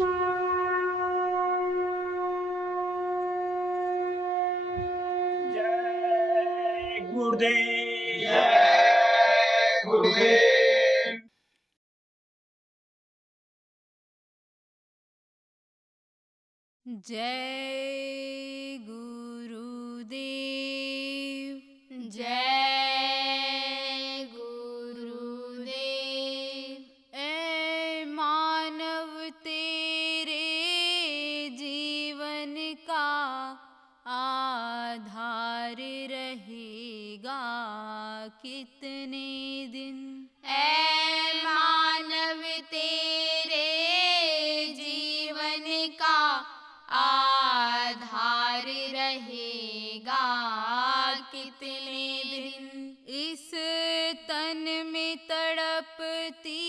जय गुरुदेव। जय गुरुदेव। जय गुरुदेव। जय गुरुदेव। ऐ मानव तेरे जीवन का आधार रहेगा कितने दिन। ऐ मानव तेरे जीवन का आधार रहेगा कितने दिन। इस तन में तड़पती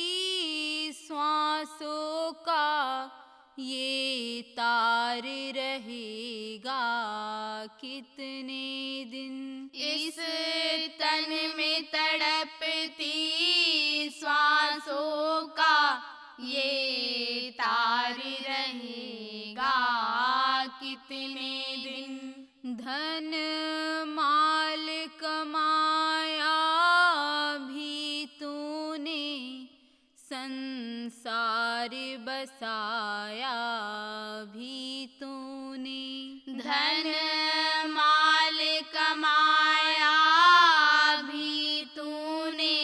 श्वासों का ये तार रहेगा कितने दिन। इस तन में तड़पती श्वासों का ये तार रहेगा कितने दिन। धन माल कमाया भी तूने, संसार बसाया भी तूने। धन माल कमाया भी तूने,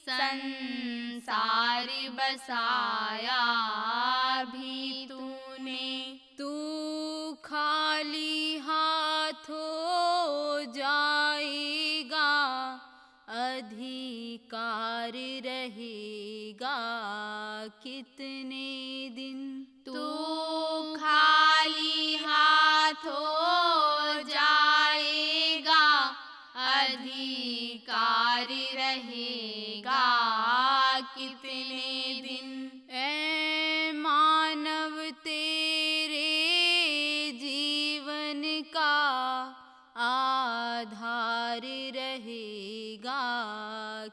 संसार बसाया भी तूने। तू खाली हाथ हो जाएगा, अधिकार रहेगा कितने दिन। तू खाली हाथ हो जाएगा, अधिकार रहेगा कितने दिन। ऐ मानव तेरे जीवन का आधार रहेगा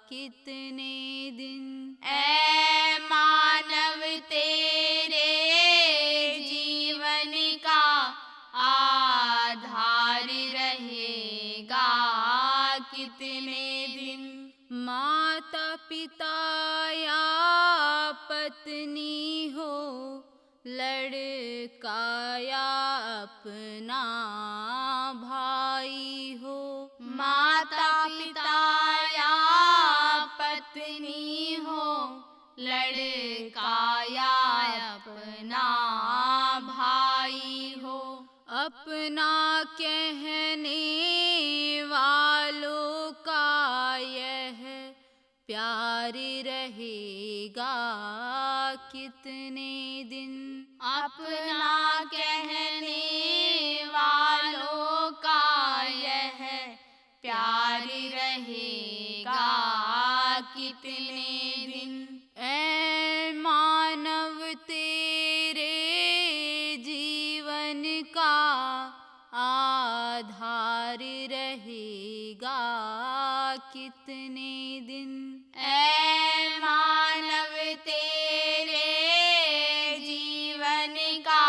कितने दिन। ऐ मानव तेरे जीवन का आधार रहेगा कितने दिन। माता पिता या पत्नी हो, लड़का या अपना भाई हो। माता पिता या पत्नी हो, लड़का या अपना भाई हो। अपना कहने वालों का यह प्यार रहेगा कितने दिन। अपना कहने वालों का यह प्यार रहेगा कितने दिन। ऐ मानव तेरे जीवन का आधार रहेगा कितने दिन। ऐ मानव तेरे जीवन का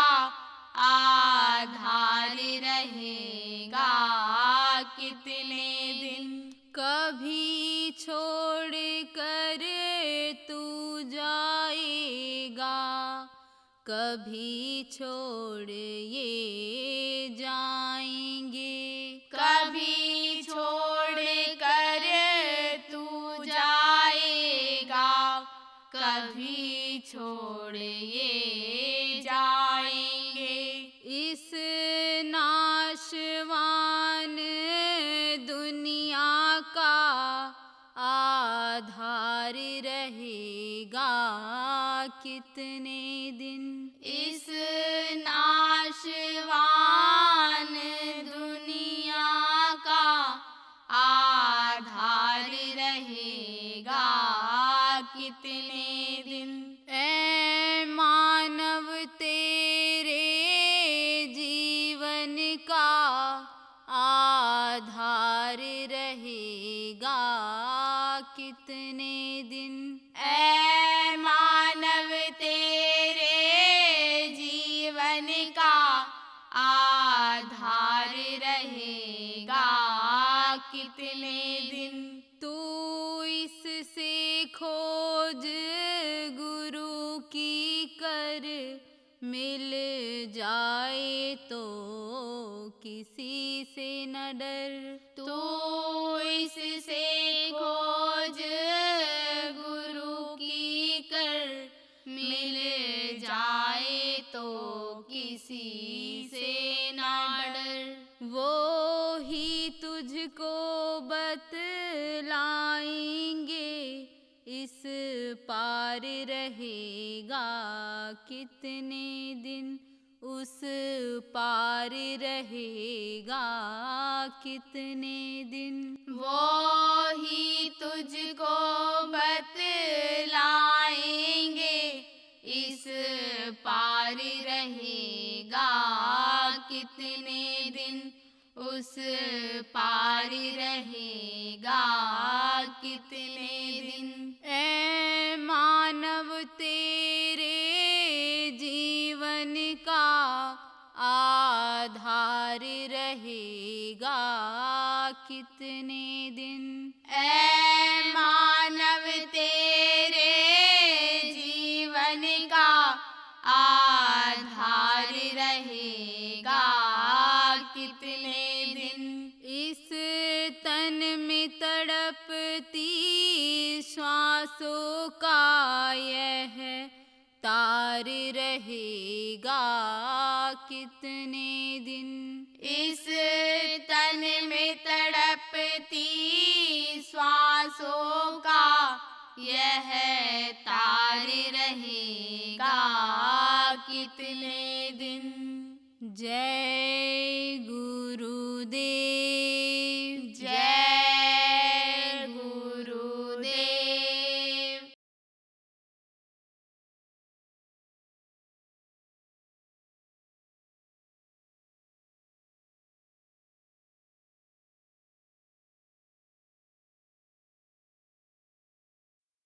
आधार रहेगा कितने दिन। कभी छोड़ कर तू जाएगा, कभी छोड़ ये जाएंगे। कभी छोड़ कर तू जाएगा, कभी छोड़ ये जाएंगे। इस नाशवान दुनिया का आधार रहेगा कितने दिन। इस नाशवान दुनिया का आधार रहेगा कितने दिन। ऐ मानव तेरे जीवन का आधार रहेगा कितने दिन। ऐ मानव तेरे दिन। तू इससे खोज गुरु की कर, मिल जाए तो किसी से न डर। तू इससे खोज गुरु की कर, मिल जाए तो किसी से ना डर। वो ही तुझको बतलाएंगे, इस पार रहेगा कितने दिन, उस पार रहेगा कितने दिन। वो ही तुझको बतलाएंगे, इस पार रहेगा कितने दिन, उस पार रहेगा कितने दिन। ऐ मानव तेरे जीवन का आधार रहेगा कितने दिन। ऐ मानव तेरे जीवन का आधार रहेगा कितने दिन। इस तन में तड़पती श्वासों का यह तार रहेगा कितने दिन। इस तन में तड़पती श्वासों का यह तार रहेगा कितने दिन। जय गुरुदेव, जय गुरुदेव।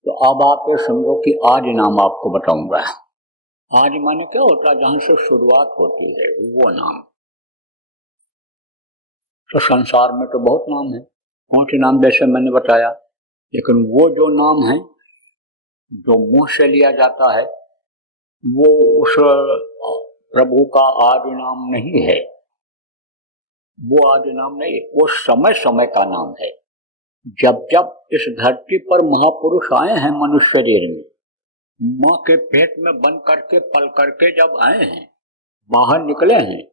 तो अब आप ये समझो कि आज नाम आपको बताऊंगा। आज माने क्या होता है, जहां से शुरुआत होती है वो नाम। तो संसार में तो बहुत नाम है, कौन से नाम जैसे मैंने बताया, लेकिन वो जो नाम है जो मुंह से लिया जाता है वो उस प्रभु का आदि नाम नहीं है। वो आदि नाम नहीं, वो समय समय का नाम है। जब जब इस धरती पर महापुरुष आए हैं मनुष्य शरीर में, माँ के पेट में बंद करके पल करके जब आए हैं, बाहर निकले हैं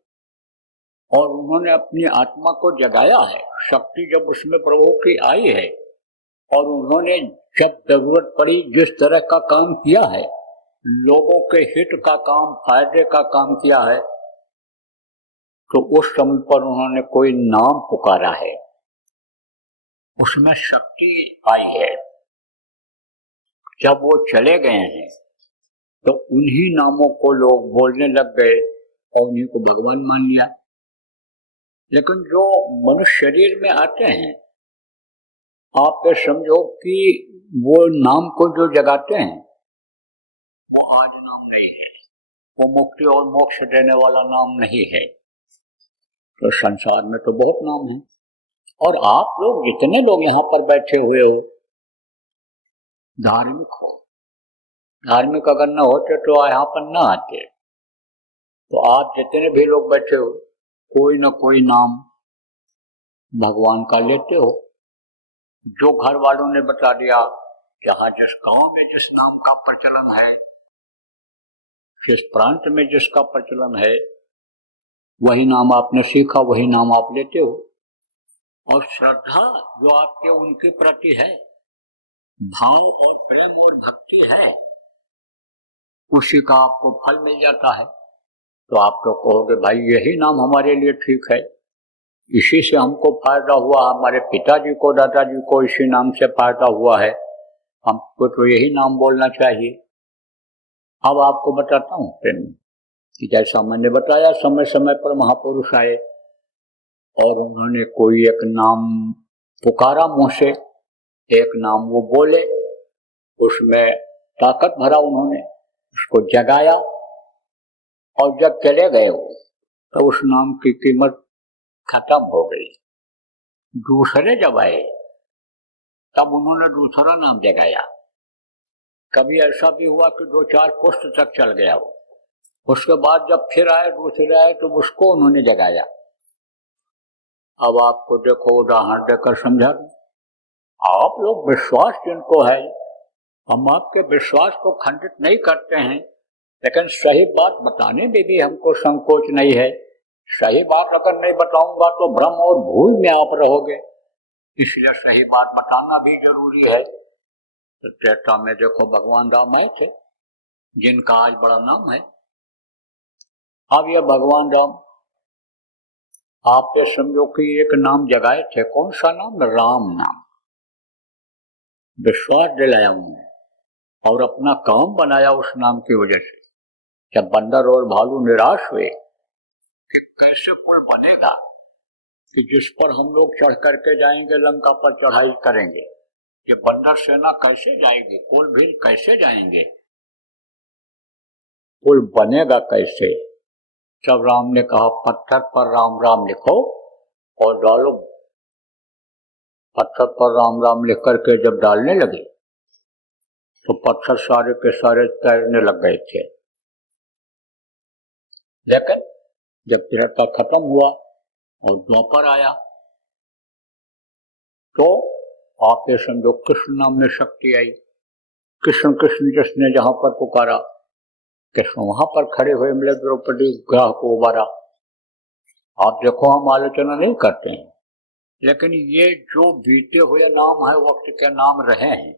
और उन्होंने अपनी आत्मा को जगाया है, शक्ति जब उसमें प्रभु की आई है और उन्होंने जब जरूरत पड़ी जिस तरह का काम किया है, लोगों के हित का काम, फायदे का काम किया है, तो उस समय पर उन्होंने कोई नाम पुकारा है, उसमें शक्ति आई है। जब वो चले गए हैं तो उन्हीं नामों को लोग बोलने लग गए और उन्हीं को भगवान मान लिया। लेकिन जो मनुष्य शरीर में आते हैं, आप ये समझो कि वो नाम को जो जगाते हैं वो आज नाम नहीं है, वो मुक्ति और मोक्ष देने वाला नाम नहीं है। तो संसार में तो बहुत नाम है, और आप लोग जितने लोग यहाँ पर बैठे हुए हो धार्मिक हो, धार्मिक अगर न होते तो यहाँ पर न आते। तो आप जितने भी लोग बैठे हो कोई न कोई नाम भगवान का लेते हो। जो घर वालों ने बता दिया, जहाँ जिस गांव में जिस नाम का प्रचलन है, जिस प्रांत में जिसका प्रचलन है, वही नाम आपने सीखा, वही नाम आप लेते हो। और श्रद्धा जो आपके उनके प्रति है, भाव और प्रेम और भक्ति है, उसी का आपको फल मिल जाता है। तो आप तो कहोगे भाई यही नाम हमारे लिए ठीक है, इसी से हमको फायदा हुआ, हमारे पिताजी को दादाजी को इसी नाम से फायदा हुआ है, हमको तो यही नाम बोलना चाहिए। अब आपको बताता हूँ प्रेम कि जैसा मैंने बताया, समय समय पर महापुरुष आए और उन्होंने कोई एक नाम पुकारा मुंह से, एक नाम वो बोले, उसमें ताकत भरा, उन्होंने उसको जगाया और जब चले गए वो, तो उस नाम की कीमत खत्म हो गई। दूसरे जब आए तब उन्होंने दूसरा नाम जगाया। कभी ऐसा भी हुआ कि 2-4 पुष्ट तक चल गया वो, उसके बाद जब फिर आए दूसरे आए तो उसको उन्होंने जगाया। अब आपको देखो उदाहरण देकर समझा दूं। आप लोग विश्वास जिनको है, हम आपके विश्वास को खंडित नहीं करते हैं, लेकिन सही बात बताने में भी हमको संकोच नहीं है। सही बात अगर नहीं बताऊंगा तो भ्रम और भूल में आप रहोगे, इसलिए सही बात बताना भी जरूरी है। तो त्रेता में देखो भगवान राम आए थे, जिनका आज बड़ा नाम है। अब ये भगवान राम, आप ये समझो कि एक नाम जगाए थे। कौन सा नाम? राम नाम। विश्वास दिलाया उन्होंने और अपना काम बनाया उस नाम की वजह से। जब बंदर और भालू निराश हुए कि कैसे पुल बनेगा कि जिस पर हम लोग चढ़ करके जाएंगे, लंका पर चढ़ाई करेंगे, ये बंदर सेना कैसे जाएगी, पुल भी कैसे जाएंगे, पुल बनेगा कैसे? जब राम ने कहा पत्थर पर राम राम लिखो और डालो, पत्थर पर राम राम लिख करके जब डालने लगे तो पत्थर सारे के सारे तैरने लग गए थे। लेकिन जब त्रेता खत्म हुआ और द्वापर आया तो आप ये समझो कृष्ण नाम में शक्ति आई। कृष्ण कृष्ण जिसने जहां पर पुकारा, कृष्ण वहां पर खड़े हुए मिले, द्रौपदी ग्रह को उबारा। आप देखो हम आलोचना नहीं करते हैं, लेकिन ये जो बीते हुए नाम है, वक्त के नाम रहे हैं,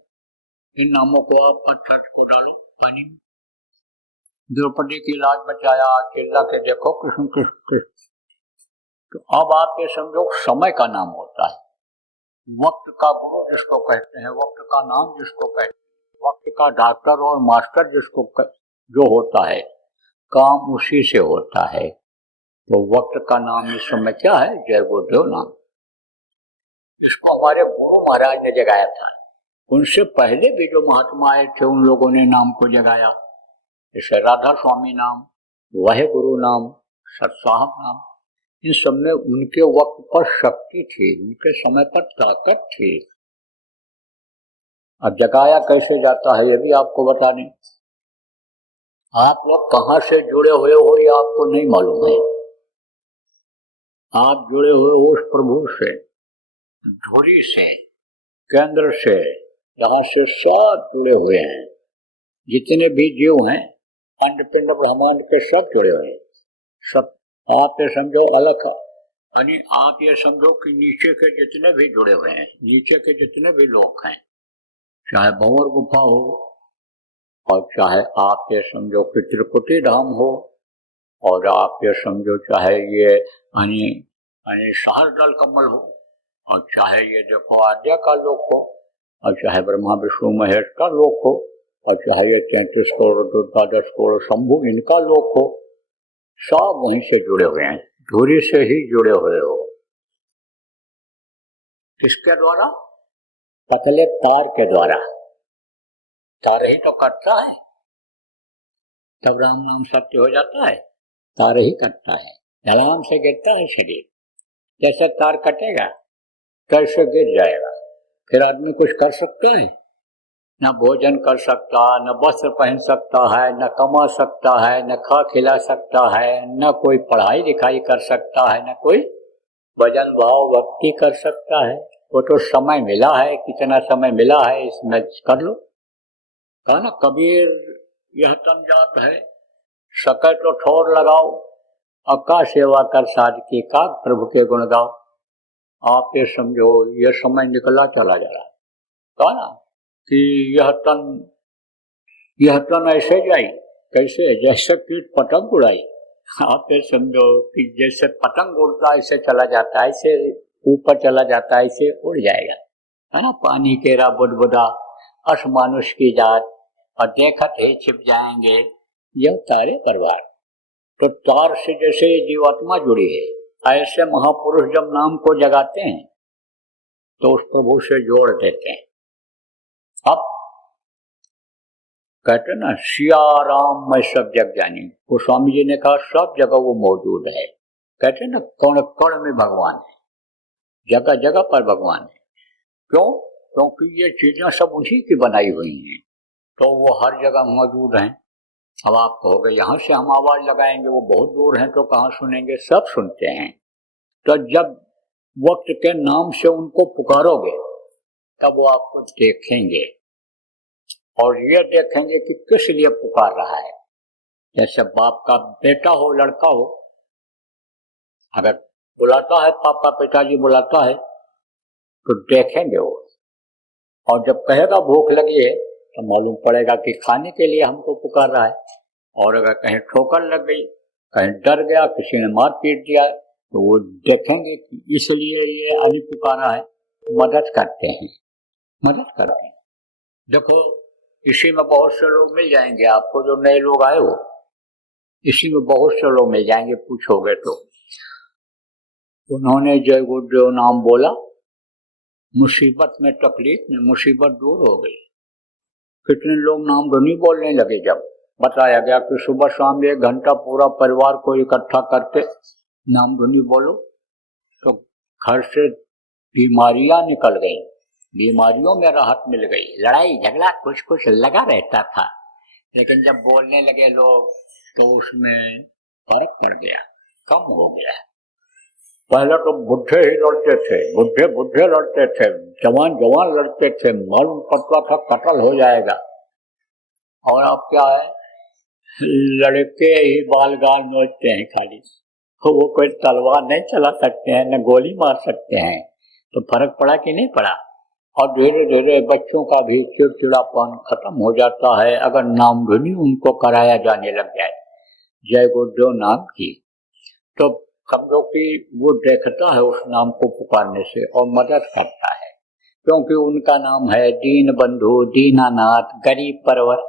इन नामों को आप पत्थर को डालो पानी में। द्रौपदी की लाज बचाया, चिल्ला के देखो कृष्ण कृष्ण कृष्ण। तो अब आप ये समझो समय का नाम होता है, वक्त का गुरु जिसको कहते हैं, वक्त का नाम जिसको कहते हैं, वक्त का डॉक्टर और मास्टर जिसको जो होता है, काम उसी से होता है। तो वक्त का नाम इस समय क्या है? जय गुरुदेव नाम। इसको हमारे गुरु महाराज ने जगाया था। उनसे पहले भी जो महात्मा आए थे उन लोगों ने नाम को जगाया, जैसे राधा स्वामी नाम, वह गुरु नाम, सतसाहब नाम। इन सब में उनके वक्त पर शक्ति थी, उनके समय पर ताकत थी। अब जगाया कैसे जाता है ये भी आपको बता दें। आप लोग कहां से जुड़े हुए हो ये आपको नहीं मालूम है। आप जुड़े हुए हो उस प्रभु से, धुरी से, केंद्र से, जहां से सब जुड़े हुए हैं। जितने भी जीव हैं अंडपिंड ब्रह्मांड के सब जुड़े हुए हैं। सब आप ये समझो अलग, यानी आप ये समझो कि नीचे के जितने भी जुड़े हुए हैं, नीचे के जितने भी लोग हैं, चाहे भंवर गुफा हो और चाहे आप ये समझो कि त्रिकुटी धाम हो, और आप ये समझो चाहे ये यानी सहस्रदल कमल हो, और चाहे ये देखो आद्या का लोक हो, और चाहे ब्रह्मा विष्णु महेश का लोक हो, और चाहे ये 33 करोड़ 12 करोड़ शंभु इनका लोक हो, सब वहीं से जुड़े हुए हैं, धुरी से ही जुड़े हुए हो। किसके द्वारा? पतले तार के द्वारा। तार ही तो कटता है, तब राम नाम सत्य हो जाता है। तार ही कटता है, धड़ाम से गिरता है शरीर। जैसे तार कटेगा कैसे गिर जाएगा। फिर आदमी कुछ कर सकता है? न भोजन कर सकता, न वस्त्र पहन सकता है, न कमा सकता है, न खा खिला सकता है, न कोई पढ़ाई लिखाई कर सकता है, न कोई भजन भाव भक्ति कर सकता है। वो तो समय मिला है, कितना समय मिला है इसमें कर लो। कहा ना कबीर यह तन जात है, सके तो ठोर लगाओ, अक्का सेवा कर साधकी का प्रभु के गुण गाओ। आप ये समझो ये समय निकला चला जा रहा है। कहा ना कि यह तन ऐसे जाई, कैसे? जैसे कीट पतंग उड़ाई। आप ये समझो कि जैसे पतंग उड़ता ऐसे चला जाता है, ऐसे ऊपर चला जाता है, ऐसे उड़ जाएगा, है ना। पानी केरा बुदबुदा अस मानुष की जात, और देखत ही छिप जाएंगे यह तारे परिवार। तो तार से जैसे जीवात्मा जुड़ी है, ऐसे महापुरुष जब नाम को जगाते हैं तो उस प्रभु से जोड़ देते हैं। अब कहते ना सिया राम मैं सब जग जानी, गोस्वामी जी ने कहा सब जगह वो मौजूद है। कहते ना कण कण में भगवान है, जगह जगह पर भगवान है। क्यों? क्योंकि ये चीजें सब उसी की बनाई हुई हैं, तो वो हर जगह मौजूद हैं। अब आप कहोगे यहाँ से हम आवाज लगाएंगे, वो बहुत दूर हैं तो कहाँ सुनेंगे, सब सुनते हैं। तो जब वक्त के नाम से उनको पुकारोगे तब वो आपको देखेंगे और ये देखेंगे कि किस लिए पुकार रहा है। जैसे बाप का बेटा हो, लड़का हो, अगर बुलाता है पापा पिताजी बुलाता है तो देखेंगे वो, और जब कहेगा भूख लगी है तो मालूम पड़ेगा कि खाने के लिए हमको पुकार रहा है। और अगर कहीं ठोकर लग गई, कहीं डर गया, किसी ने मार पीट दिया, तो वो देखेंगे कि इसलिए ये अभी पुकारा है, मदद करते हैं, मदद करते हैं। देखो इसी में बहुत से लोग मिल जाएंगे आपको, जो नए लोग आए हो इसी में बहुत से लोग मिल जाएंगे। पूछोगे तो उन्होंने जय गुरुदेव नाम बोला, मुसीबत में तकलीफ में मुसीबत दूर हो गई। कितने लोग नाम धुनी बोलने लगे। जब बताया गया कि सुबह शाम 1 घंटा पूरा परिवार को इकट्ठा करके नाम धुनी बोलो, तो घर से बीमारियां निकल गई, बीमारियों में राहत मिल गई। लड़ाई झगड़ा कुछ कुछ लगा रहता था, लेकिन जब बोलने लगे लोग तो उसमें फर्क पड़ गया, कम हो गया। पहले तो बुढ़े ही लड़ते थे, बुढ़े बुढ़े लड़ते थे, जवान जवान लड़ते थे, मालूम पड़ता था कत्ल हो जाएगा। और अब क्या है, लड़के ही बाल गाल नोचते हैं खाली, तो वो कोई तलवार नहीं चला सकते हैं, न गोली मार सकते हैं। तो फर्क पड़ा कि नहीं पड़ा। और धीरे धीरे बच्चों का भी चिड़चिड़ापन खत्म हो जाता है अगर नाम धुनी उनको कराया जाने लग जाए जय गुरुदेव नाम की। तो समझो कि वो देखता है उस नाम को पुकारने से और मदद करता है, क्योंकि उनका नाम है दीन बंधु, दीनानाथ, गरीब परवर।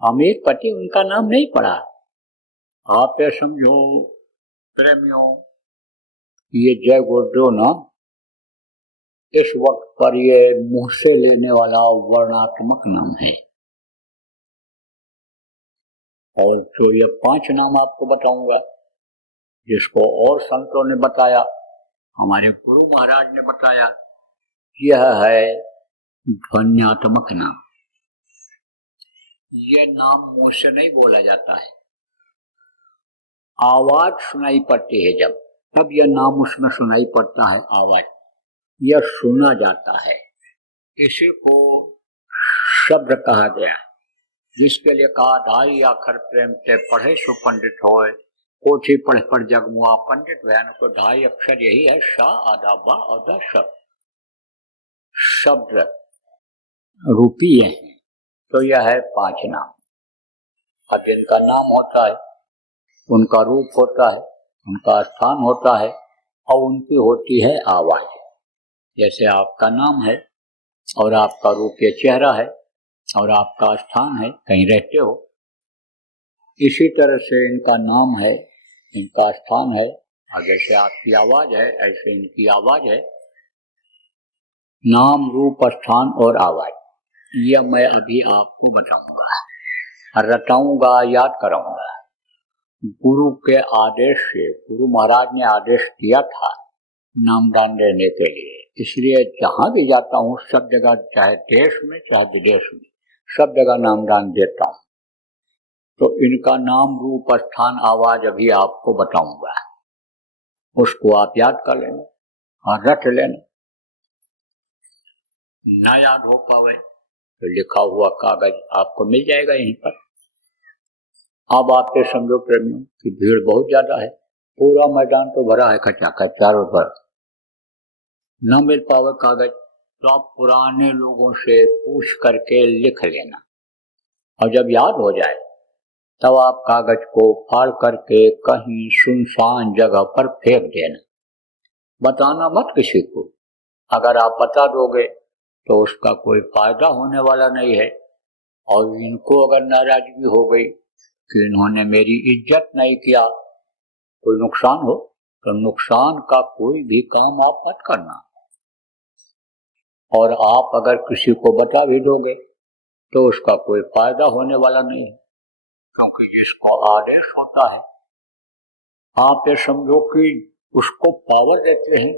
अमीर पति उनका नाम नहीं पड़ा। आप ये समझो प्रेमियों, ये जय गुरुदेव नाम इस वक्त पर ये मुंह से लेने वाला वर्णात्मक नाम है। और जो ये 5 नाम आपको बताऊंगा, जिसको और संतों ने बताया, हमारे गुरु महाराज ने बताया, यह है ध्वन्यात्मक नाम। यह नाम मुंह से नहीं बोला जाता है, आवाज सुनाई पड़ती है जब, तब यह नाम उसमें सुनाई पड़ता है, आवाज यह सुना जाता है। इसी को शब्द कहा गया, जिसके लिए कहा ढाई आखर प्रेम ते पढ़े सो पंडित होए, कोठी पढ़ पर जगमुआ पंडित भयान को। ढाई अक्षर यही है, सा आधा बा और द शब्द, शब्द रूपी है। तो यह है 5 नाम। अब जिनका नाम होता है उनका रूप होता है, उनका स्थान होता है और उनकी होती है आवाज। जैसे आपका नाम है और आपका रूप ये चेहरा है और आपका स्थान है, कहीं रहते हो, इसी तरह से इनका नाम है, इनका स्थान है, और जैसे आपकी आवाज है ऐसे इनकी आवाज है। नाम, रूप, स्थान और आवाज, यह मैं अभी आपको बताऊंगा, रटाऊंगा, याद कराऊंगा। गुरु के आदेश से, गुरु महाराज ने आदेश दिया था नामदान देने के लिए, इसलिए जहां भी जाता हूँ सब जगह, चाहे देश में चाहे विदेश में, सब जगह नामदान देता हूँ। तो इनका नाम, रूप, स्थान, आवाज अभी आपको बताऊंगा, उसको आप याद कर लेना और रट लेना। ना याद हो पावे तो लिखा हुआ कागज आपको मिल जाएगा यहीं पर। अब आपके समझो प्रेमियों की भीड़ बहुत ज्यादा है, पूरा मैदान तो भरा है खचाखच चारों तरफ, न मिल पावे कागज तो आप पुराने लोगों से पूछ करके लिख लेना, और जब याद हो जाए तब आप कागज को फाड़ करके कहीं सुनसान जगह पर फेंक देना। बताना मत किसी को, अगर आप बता दोगे तो उसका कोई फायदा होने वाला नहीं है, और इनको अगर नाराजगी हो गई कि इन्होंने मेरी इज्जत नहीं किया, कोई नुकसान हो, तो नुकसान का कोई भी काम आप मत करना। और आप अगर किसी को बता भी दोगे तो उसका कोई फायदा होने वाला नहीं है, क्योंकि जिसको आदेश होता है, आप ये समझो कि उसको पावर देते हैं।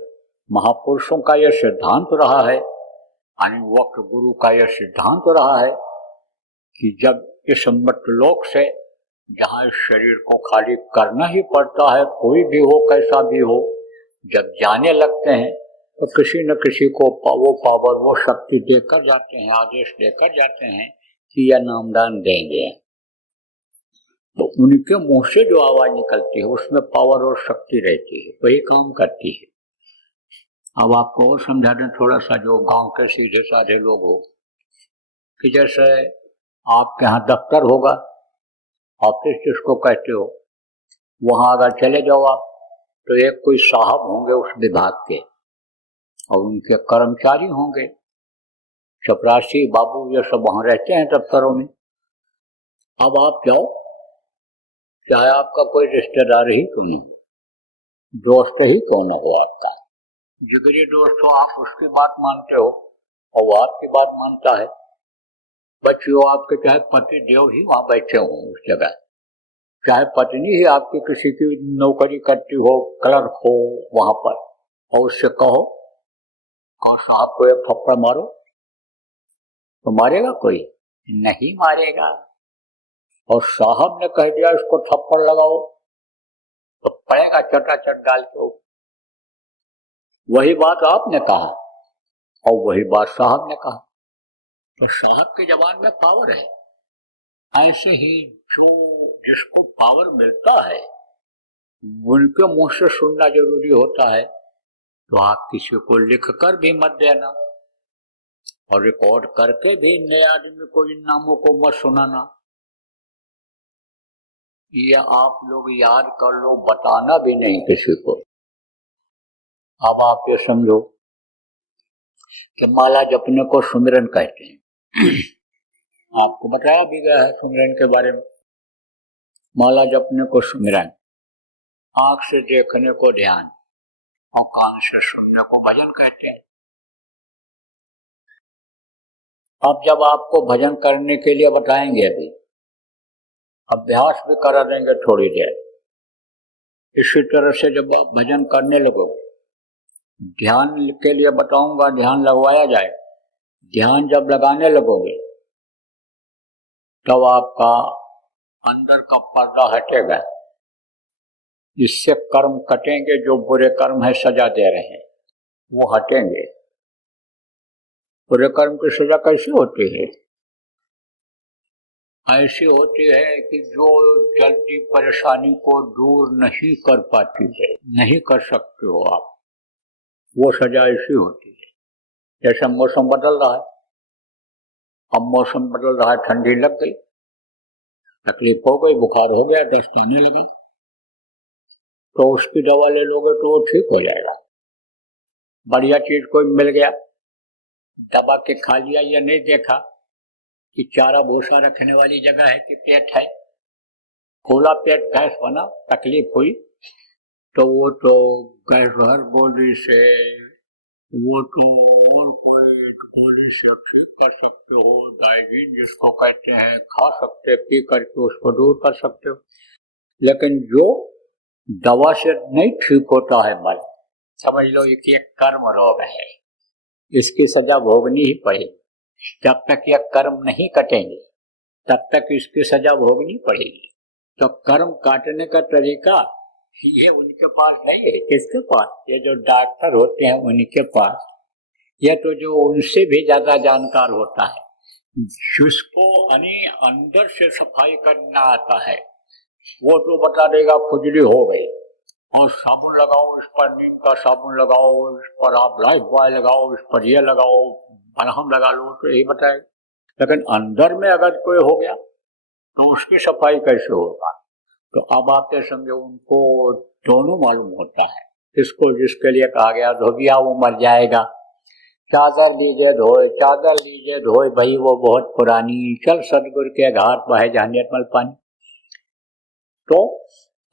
महापुरुषों का यह सिद्धांत रहा है, यानी वक्र गुरु का यह सिद्धांत रहा है कि जब इस मृतलोक से, जहाँ इस शरीर को खाली करना ही पड़ता है, कोई भी हो कैसा भी हो, जब जाने लगते हैं तो किसी न किसी को वो पावर, वो शक्ति देकर जाते हैं, आदेश देकर जाते हैं कि यह नामदान देंगे। तो उनके मुंह से जो आवाज निकलती है उसमें पावर और शक्ति रहती है, वही काम करती है। अब आपको और समझा दें थोड़ा सा, जो गांव के सीधे साधे लोग हो, कि जैसे आपके यहाँ दफ्तर होगा, ऑफिस जिसको कहते हो, वहां अगर चले जाओ आप तो एक कोई साहब होंगे उस विभाग के और उनके कर्मचारी होंगे, चपरासी बाबू, ये सब वहां रहते हैं दफ्तरों में। अब आप जाओ, चाहे आपका कोई रिश्तेदार ही क्यों नहीं, दोस्त ही क्यों न हो, आपका जिगरी दोस्त हो, आप उसकी बात मानते हो और वो आपकी बात मानता है। बच्चियों आपके चाहे पति देव ही वहां बैठे हों उस जगह, चाहे पत्नी ही आपकी किसी की नौकरी करती हो, क्लर्क हो वहां पर, और उससे कहो साहब को एक थप्पड़ मारो, तो मारेगा कोई? नहीं मारेगा। और साहब ने कह दिया इसको थप्पड़ लगाओ तो पड़ेगा चटाचट डाल के। वही बात आपने कहा और वही बात साहब ने कहा, तो साहब के जबान में पावर है। ऐसे ही जो जिसको पावर मिलता है उनके मुंह से सुनना जरूरी होता है। तो आप किसी को लिख कर भी मत देना और रिकॉर्ड करके भी नए आदमी को इन नामों को मत सुनाना। ये आप लोग याद कर लो, बताना भी नहीं किसी को। अब आप ये समझो कि माला जपने को सुमिरन कहते हैं। आपको बताया भी गया है सुमिरन के बारे में। माला जपने को सुमिरन, आंख से देखने को ध्यान और कान से सुनने को भजन कहते हैं। अब जब आपको भजन करने के लिए बताएंगे, अभी अभ्यास भी करा देंगे थोड़ी देर। इसी तरह से जब आप भजन करने लगोगे, ध्यान के लिए बताऊंगा, ध्यान लगवाया जाए। ध्यान जब लगाने लगोगे तब आपका अंदर का पर्दा हटेगा, इससे कर्म कटेंगे, जो बुरे कर्म है सजा दे रहे हैं वो हटेंगे। बुरे कर्म की सजा कैसे होती है? ऐसी होती है कि जो जल्दी परेशानी को दूर नहीं कर पाती है, नहीं कर सकते हो आप, वो सजा ऐसी होती है। जैसे मौसम बदल रहा है, अब मौसम बदल रहा है, ठंडी लग गई, तकलीफ हो गई, बुखार हो गया, दस्त आने लगे, तो उसकी दवा ले लोगे तो वो ठीक हो जाएगा। बढ़िया चीज कोई मिल गया, दबा के खा लिया, या नहीं देखा कि चारा भूसा रखने वाली जगह है कि पेट है, खुला पेट गैस बना, तकलीफ हुई, तो वो तो गैस हर गोली से, वो तो और कोई गोली से ठीक कर सकते हो। डाइजीन जिसको कहते हैं, खा सकते, पी करके उसको दूर कर सकते हो। लेकिन जो दवा से नहीं ठीक होता है मल, समझ लो ये कर्म रोग है, इसकी सजा भोगनी ही पड़ेगी। जब तक यह कर्म नहीं कटेंगे तब तक इसकी सजा भोगनी पड़ेगी। तो कर्म काटने का तरीका ये उनके पास नहीं है। किसके पास? ये जो डॉक्टर होते हैं उनके पास, या तो जो उनसे भी ज्यादा जानकार होता है, जिसको अंदर से सफाई करना आता है, वो तो बता देगा खुजली हो गई और साबुन लगाओ, इस पर नीम का साबुन लगाओ, इस पर आप लाइफ बॉय लगाओ, इस पर ये लगाओ, मलहम लगा लो, तो यही बताएगा। लेकिन अंदर में अगर कोई हो गया तो उसकी सफाई कैसे होगा? तो अब आप ये समझो, उनको दोनों मालूम होता है। किसको? जिसके लिए कहा गया धोबिया वो मर जाएगा, चादर लीजिए धोए, चादर लीजिए धोए, भाई वो बहुत पुरानी, चल सतगुर के घाट बहे जहाँ निर्मल पानी। तो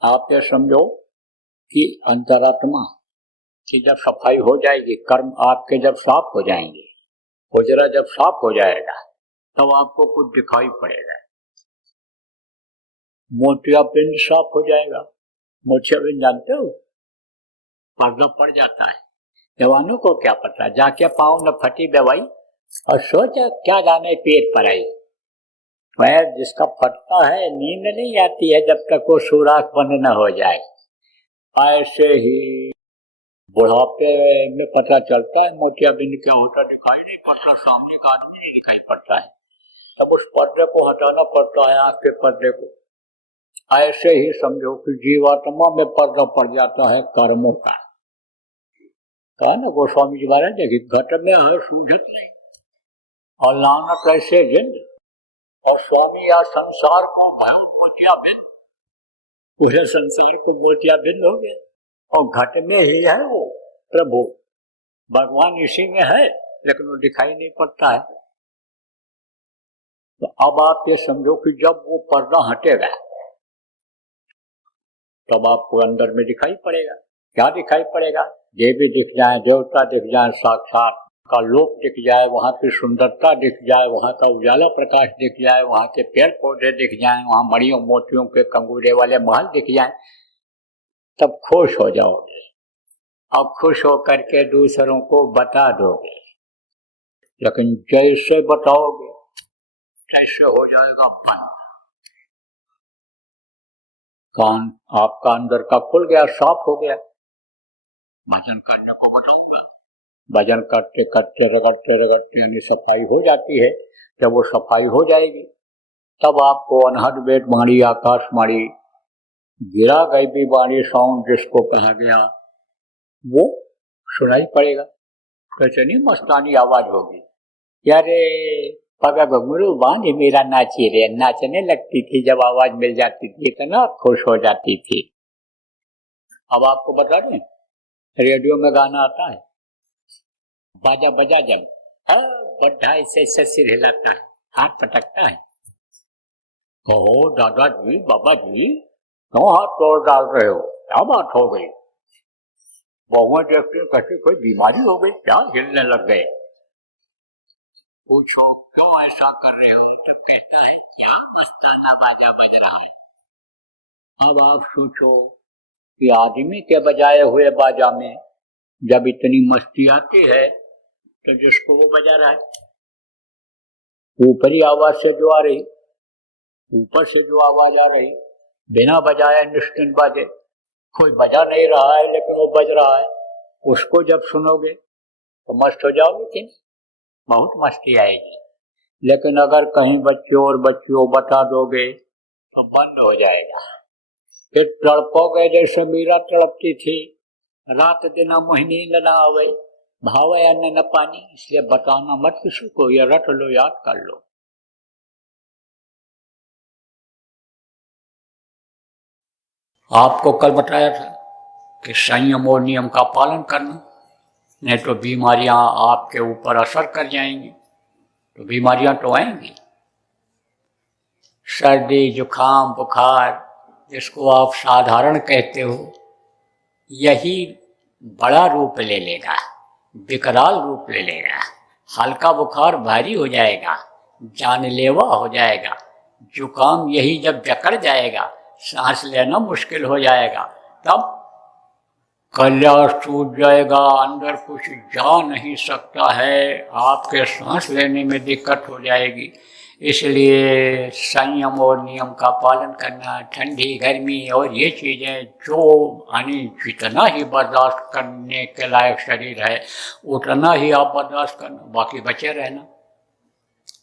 आप ये समझो कि अंतरात्मा की जब सफाई हो जाएगी, कर्म आपके जब साफ हो जाएंगे, हुजरा जब साफ हो जाएगा, तब आपको कुछ दिखाई पड़ेगा। मोतियाबिंद साफ हो जाएगा। मोतियाबिंद जानते हो? पर्दा पड़ जाता है। जवानों को क्या पता, जाके पाँव न फटी दवाई और सोचा क्या जाने पेट पर आई। पैर जिसका फटता है नींद नहीं आती है जब तक वो सुराख बंद न हो जाए। ऐसे ही बुढ़ापे में पता चलता है मोतियाबिंद क्या होता दिखाई नहीं पड़ता, सामने का आदमी नहीं दिखाई पड़ता है, तब उस पर्दे को हटाना पड़ता है, आंख के पर्दे को। ऐसे ही समझो कि जीवात्मा में पर्दा पड़ जाता है कर्मों का। कहा ना गोस्वामी जी महाराज देखिए, घट में है सूझत नहीं और लानत ऐसे जिंद, और स्वामी या संसार को भयो मोतियाबिंद, पूरे संसार को मोतियाबिंद हो गया और घट में ही है वो प्रभु, भगवान इसी में है लेकिन वो दिखाई नहीं पड़ता है। तो अब आप ये समझो कि जब वो पर्दा हटेगा तब आपको अंदर में दिखाई पड़ेगा। क्या दिखाई पड़ेगा? देवी दिख जाए, देवता दिख जाए, साक्षात का लोक दिख जाए, वहां की सुंदरता दिख जाए, वहां का उजाला प्रकाश दिख जाए, वहां के पेड़ पौधे दिख जाए, वहां मणियों मोतियों के कंगूरे वाले महल दिख जाए, तब खुश हो जाओगे। अब खुश होकर के दूसरों को बता दोगे, लेकिन जैसे बताओगे ऐसे हो जाएगा बंद। कान आपका अंदर का खुल गया, साफ हो गया। भजन करने को बताऊंगा, भजन करते करते रगड़ते रगड़ते यानी सफाई हो जाती है। जब वो सफाई हो जाएगी तब आपको अनहद वेद वाणी, आकाशवाणी, गिरा गई भी वाणी साउंड जिसको कहा गया वो सुनाई पड़ेगा। कैसे नहीं मस्तानी आवाज होगी, यारे पगा घुंघरू बांध मेरा नाची रे, नाचने लगती थी जब आवाज मिल जाती थी, इतना खुश हो जाती थी। अब आपको बता दें, रेडियो में गाना आता है, बाजा बजा जब बड्ढा ऐसे सिर हिलाता है, हाथ पटकता है, कहो दादाजी बाबा जी क्यों हाथ तोड़ डाल रहे हो, क्या बात हो गई? बहुएं देखते कहते कोई बीमारी हो गई क्या, हिलने लग गए। पूछो क्यों ऐसा कर रहे हो, तब कहता है क्या मस्ताना बाजा बज रहा है। अब आप सोचो कि आदमी के बजाए हुए बाजा में जब इतनी मस्ती आती है तो जिसको वो बजा रहा है, ऊपरी आवाज से जो आ रही, ऊपर से जो आवाज आ रही, बिना बजाए निश्चिंत बाजे, कोई बजा नहीं रहा है लेकिन वो बज रहा है, उसको जब सुनोगे तो मस्त हो जाओगे कि नहीं? बहुत मस्ती आएगी। लेकिन अगर कहीं बच्चों और बच्चियों बता दोगे तो बंद हो जाएगा। फिर तड़पोगे जैसे मीरा तड़पती थी, रात दिन मोहिनी न आवे, भावे अन्न न पानी, इसलिए बताना मत किसी को, ये रट लो, याद कर लो। आपको कल बताया था कि संयम और नियम का पालन करना, नहीं तो बीमारियां आपके ऊपर असर कर जाएंगी। तो बीमारियां तो आएंगी, सर्दी जुकाम बुखार जिसको आप साधारण कहते हो, यही बड़ा रूप ले लेगा, विकराल रूप ले लेगा। हल्का बुखार भारी हो जाएगा, जानलेवा हो जाएगा। जुकाम यही जब जकड़ जाएगा, सांस लेना मुश्किल हो जाएगा, तब कल्या सूझ जाएगा, अंदर कुछ जा नहीं सकता है, आपके सांस लेने में दिक्कत हो जाएगी। इसलिए संयम और नियम का पालन करना, ठंडी गर्मी और ये चीज़ें जो यानी जितना ही बर्दाश्त करने के लायक शरीर है उतना ही आप बर्दाश्त करना, बाकी बचे रहना,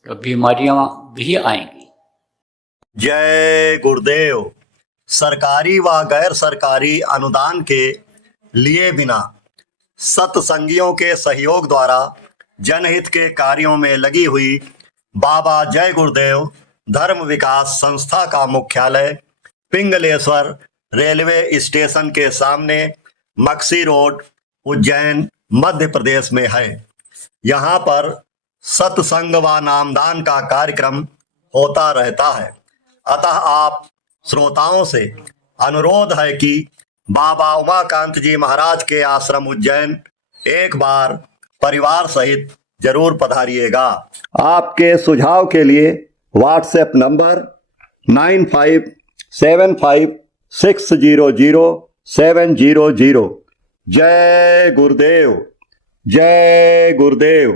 तो बीमारियां भी आएंगी। जय गुरुदेव। सरकारी व गैर सरकारी अनुदान के लिए बिना सत्संगियों के सहयोग द्वारा जनहित के कार्यों में लगी हुई बाबा जय गुरुदेव धर्म विकास संस्था का मुख्यालय पिंगलेश्वर रेलवे स्टेशन के सामने मक्सी रोड, उज्जैन, मध्य प्रदेश में है। यहाँ पर सत्संग व नामदान का कार्यक्रम होता रहता है। अतः आप श्रोताओं से अनुरोध है कि बाबा उमाकांत जी महाराज के आश्रम उज्जैन एक बार परिवार सहित जरूर पधारिएगा। आपके सुझाव के लिए व्हाट्सएप नंबर 9575600700। जय गुरुदेव, जय गुरुदेव।